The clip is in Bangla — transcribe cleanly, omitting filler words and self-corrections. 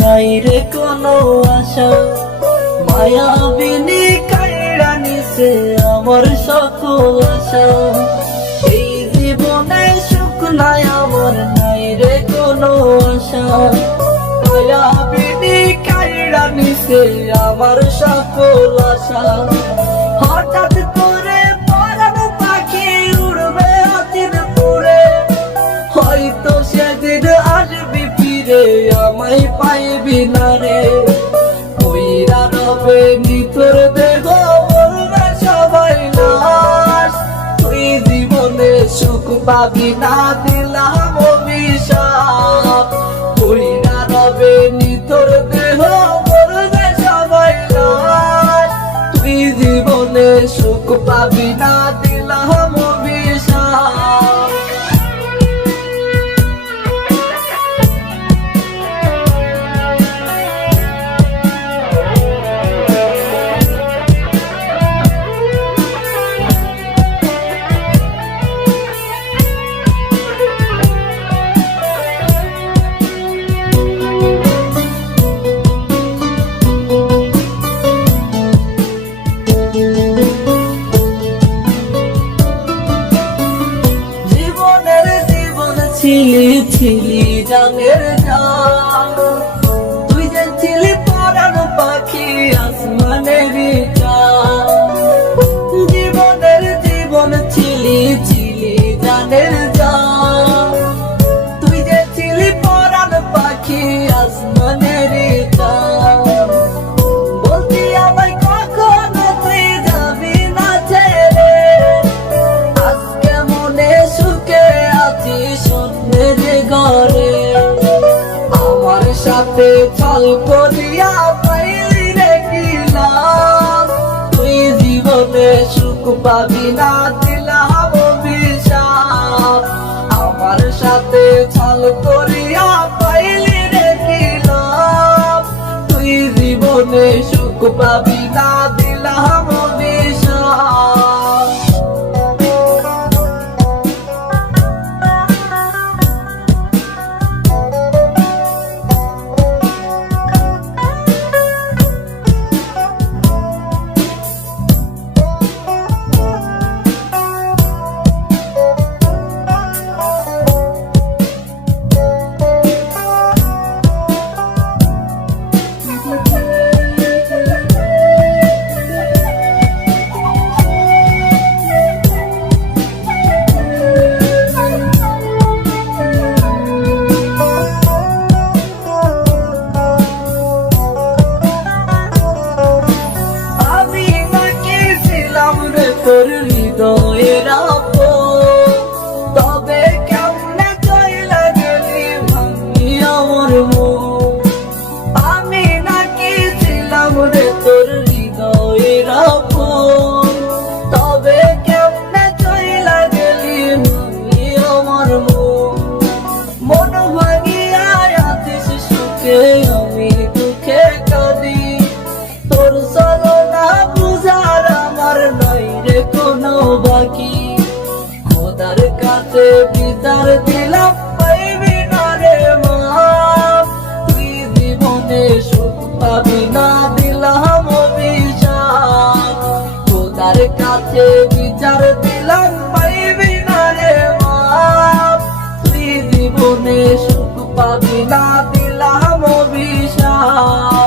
নাই রে কোনো আশা, মায়াবিনী কাইড়া নিছে আমার সকল আশা। এই জীবনে সুখ নাই আমার, নাই রে কোনো আশা, মায়াবিনী কাইড়া নিছে আমার সকল আশা। হঠাৎ করে পরাণ পাখি উড়বে অচির পুরে, হয়তো সেদিন আসবি ফিরে আমায় পাইবি না রে। কইরা রবে নিথর দেহ বলবে সবাই লাশ, তুই জীবনে সুখ পাবি না দিলাম অভিশাপ। কইরা রবে নিথর দেহ বলবে সবাই লাশ, তুই জীবনে সুখ পাবি না দিলাম অভিশাপ। ছিলি ছিলি জানের জান, তুই যে ছিলি পরাণ পাখি আসমানের চাঁদ। জীবনের জীবন ছিলি ছিলি জানের জান, তুই যে ছিলি পরাণ পাখি আসমানের চাঁদ। বলতি আমায় কখনো তুই যাবি না ছেড়ে, আজকে মনে সুখে আছিস ঘরে। আমার সাথে ছল করিয়া পাইলি রে কি লাভ, তুই জীবনে সুখ পাবি না দিলাম অভিশাপ। আমার সাথে ছল করিয়া পাইলি রে কি লাভ, তুই জীবনে সুখ পাবি না দিলাম অভিশাপ। তোর হৃদয়ের আপন, তবে কেমনে চইলা গেলি ভাঙি আমার মন। আমি নাকি ছিলাম রে তোর হৃদয়ের আপন, তবে কেমনে চইলা গেলি ভাঙি আমার মন। মন ভাঙিয়া আছিস সুখে আমি দুঃখে কাঁদি, তোর চলনা বুঝার আমার নাই রে কোনো বাকি। খোদার কাছে বিচার দিলাম পাইবি না রে মাপ, তুই জীবনে সুখ পাবি না দিলাম অভিশাপ। খোদার কাছে বিচার দিলাম পাইবি না রে মাপ, তুই জীবনে সুখ পাবি না দিলাম অভিশাপ।